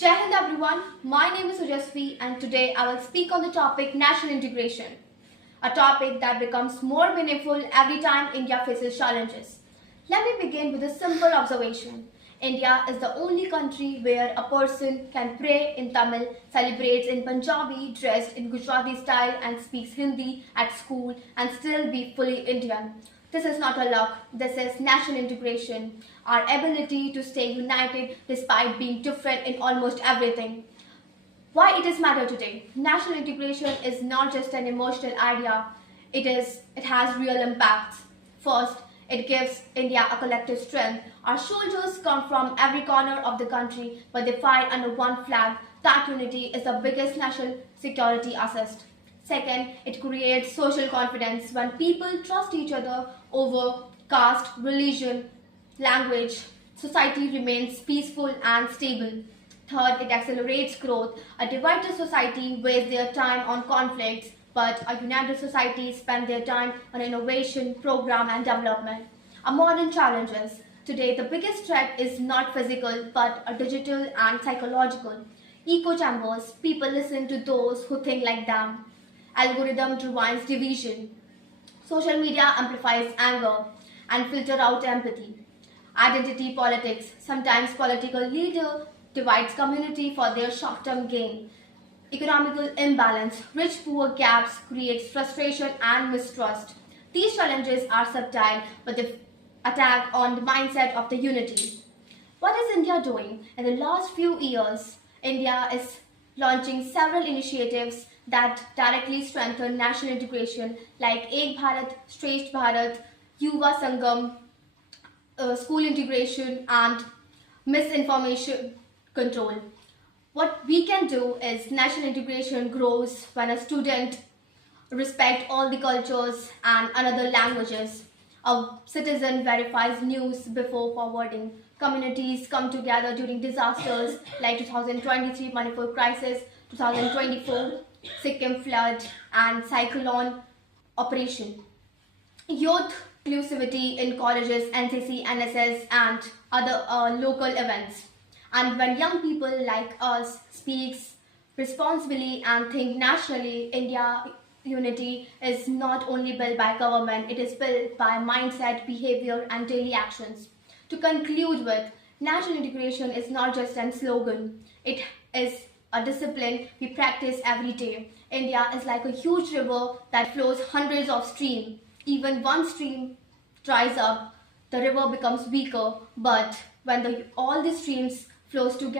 Jai Hind everyone, my name is Sujasvi and today I will speak on the topic national integration, a topic that becomes more meaningful every time India faces challenges. Let me begin with a simple observation. India is the only country where a person can pray in Tamil, celebrates in Punjabi, dressed in Gujarati style and speaks Hindi at school and still be fully Indian. This is not a luck, this is national integration, our ability to stay united despite being different in almost everything. Why it is matter today? National integration is not just an emotional idea, it has real impacts. First, it gives India a collective strength. Our soldiers come from every corner of the country, but they fight under one flag. That unity is the biggest national security asset. Second, it creates social confidence. When people trust each other over caste, religion, language, society remains peaceful and stable. Third, it accelerates growth. A divided society wastes their time on conflicts, but a united society spends their time on innovation, program, and development. Our modern challenges. Today, the biggest threat is not physical, but a digital and psychological. Echo chambers, people listen to those who think like them. Algorithm drives division. Social media amplifies anger and filter out empathy. Identity politics. Sometimes political leader divides community for their short-term gain. Economical imbalance. Rich-poor gaps creates frustration and mistrust. These challenges are subtle, but they attack on the mindset of the unity. What is India doing? In the last few years, India is launching several initiatives that directly strengthen national integration like Ek Bharat, Shresth Bharat, Yuva Sangam, school integration and misinformation control. What we can do is national integration grows when a student respects all the cultures and another languages. A citizen verifies news before forwarding. Communities come together during disasters like 2023 Manipur crisis, 2024 Sikkim flood and cyclone operation. Youth inclusivity in colleges, NCC, NSS and other local events. And when young people like us speaks responsibly and think nationally, India unity is not only built by government, it is built by mindset, behavior and daily actions. To conclude with, national integration is not just a slogan, it is a discipline we practice every day. India is like a huge river that flows hundreds of streams. Even one stream dries up, the river becomes weaker, but when all the streams flows together,